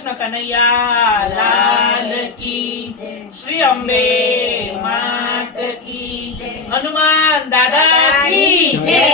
કૃષ્ણ કનૈયા લાલ કી જય, શ્રી અંબે માત કી જય, હનુમાન દાદા કી જય।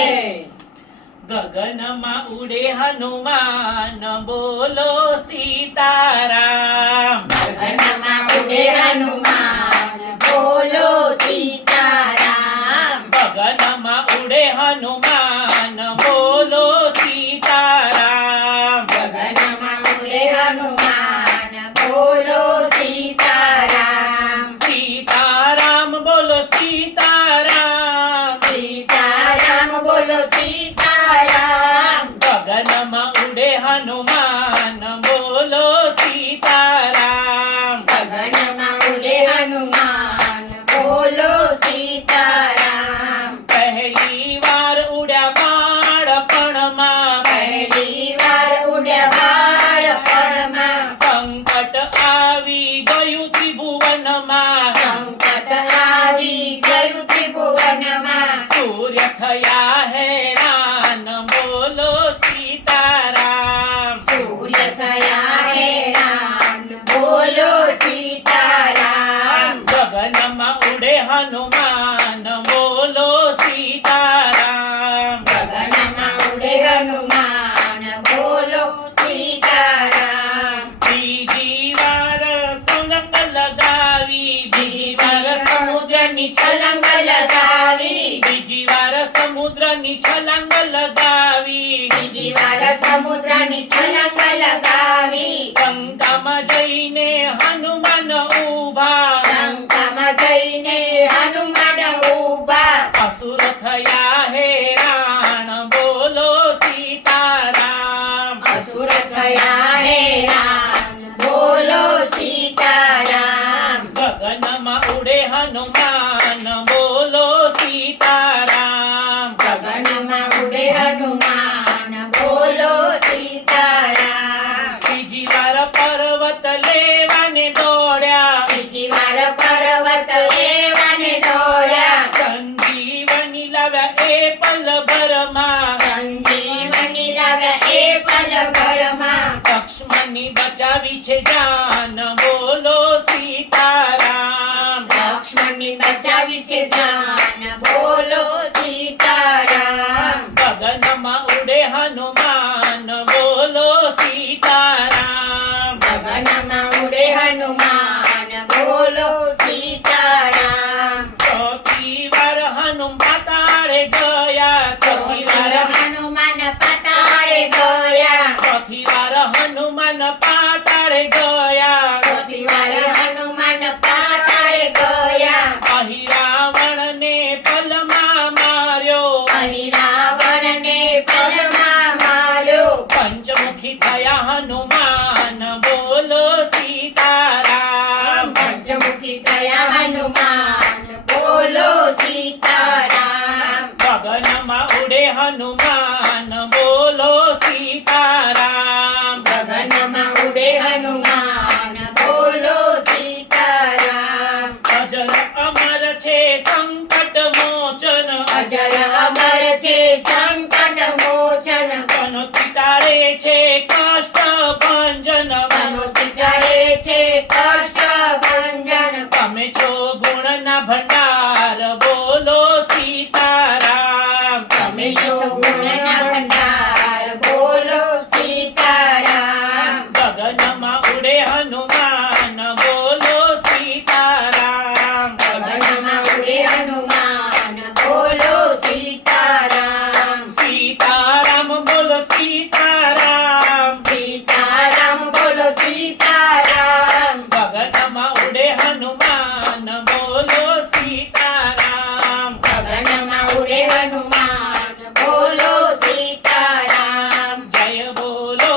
ગગનમાં ઉડે હનુમાન બોલો સીતારામ, ગગનમાં ઉડે હનુમાન બોલો સીતારામ, ગગનમાં ઉડે હનુમાન બોલો સીતારામ, ગગનમાં ઉડે હનુમાન બોલો સીતારામ, સીતારામ બોલો સીતારામ, સીતારામ બોલો સીતારામ, ગગનમાં ઉડે હનુમાન બોલો સીતારામ, ગગનમાં ઉડે હનુમાન બોલો સીતારામ, પહેલી વાર ઉડ્યા બાળપણમાં, પહેલી વાર ઉડ્યા બાળપણમાં, સંકટ આવી ગયું ત્રિભુવનમાં, સંકટ આવી ગયું ત્રિભુવનમાં, સૂર્ય થયા હેરાન બોલો સીતારામ, સૂર્ય થયા હેરાન બોલો સીતારામ, ગગનમાં ઉડે હનુમાન બોલો સીતારામ, ગગનમાં ઉડે હનુમાન બોલો સીતારામ, બીજી વાર સુરંગ લગાવી, બીજી વાર સમુદ્રની છલંગ લગાવી, બીજી વાર સમુદ્રની છલાંગ લગાવી, બીજી વાર સમુદ્રની છલંગ લગાવી, લંકામાં જઈને હનુમાન ઊભા, લંકામાં જઈને હનુમાન ઊભા, અસુર થયા હેરાન બોલો સીતારામ, અસુર થયા હેરાન બોલો સીતારામ, ગગનમાં ઉડે હનુમાન બોલો સીતારામ, ગગનમાં ઉડે હનુમાન બોલો સીતારામ, બીજી વાર પર્વત લેવાને દોડ્યા, બીજી વાર પર્વત લેવાને દોડ્યા, સંજીવની લાવ્યા એ પલભરમાં, સંજીવની લાવ્યા એ પલભરમાં, લક્ષ્મણની બચાવી છે જાન બોલો સીતારામ, લક્ષ્મણની બચાવી છે જાન બોલો સીતારામ, ગગનમાં ઉડે હનુમાન બોલો સીતારામ, ગગનમાં ઉડે હનુમાન બોલો સીતારામ, ચોથી વાર હનુમાન પાતાળે ગયા, ચોથી વાર હનુમાન પાતાળે ગયા, ચોથી વાર હનુમાન પાતાળે ગયા, ચોથી વાર હનુમાન પાતાળે ગયા, અહીં રાવણને પલમાં માર્યો, અહીં રાવણને પલમાં માર્યો, પંચમુખી થયા હનુમાન બોલો સીતારામ, પંચમુખી થયા હનુમાન બોલો સીતારામ, ગગનમાં ઉડે હનુમાન બોલો સીતારામ, ગગનમાં ઉડે હનુમાન બોલો સીતારામ, અજર અમર છે સંકટ મોચન, અજર અમર છે સંકટ મોચન, પનોતી તારે છે કષ્ટ ભંજન, મનોતી ટળે છે કષ્ટ ભંજન, તમે છો ગુણના ભંડાર બોલો સીતારામ, તમે છો ગુણના ભંડાર બોલો સીતારામ, ગગનમાં ઉડે હનુમાન બોલો સીતારામ, ગગનમાં ઉડે હનુમાન બોલો સીતારામ, સીતારામ બોલો સીતારામ, સીતારામ બોલો સીતારામ, ગગનમાં ઉડે હનુમાન બોલો સીતારામ, ગગનમાં ઉડે હનુમાન બોલો સીતારામ, જય બોલો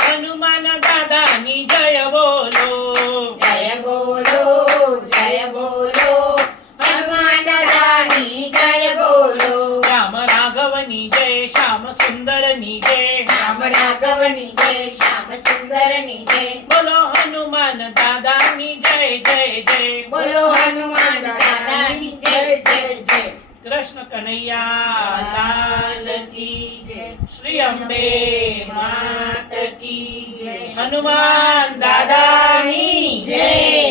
હનુમાન દાદાની જય બોલો, જય બોલો હનુમાન દાદાની જય બોલો, રામ રાઘવની જય, શ્યામ સુંદરની જય, રામ રાઘવની જય, શ્યામ સુંદરની જય, બોલો હનુમાન દાદાની જય જય જય, બોલો હનુમાન દાદાની જય જય જય। કૃષ્ણ કનૈયા લાલ કી જય. શ્રી અંબે માત કી જય. હનુમાન દાદાની જય.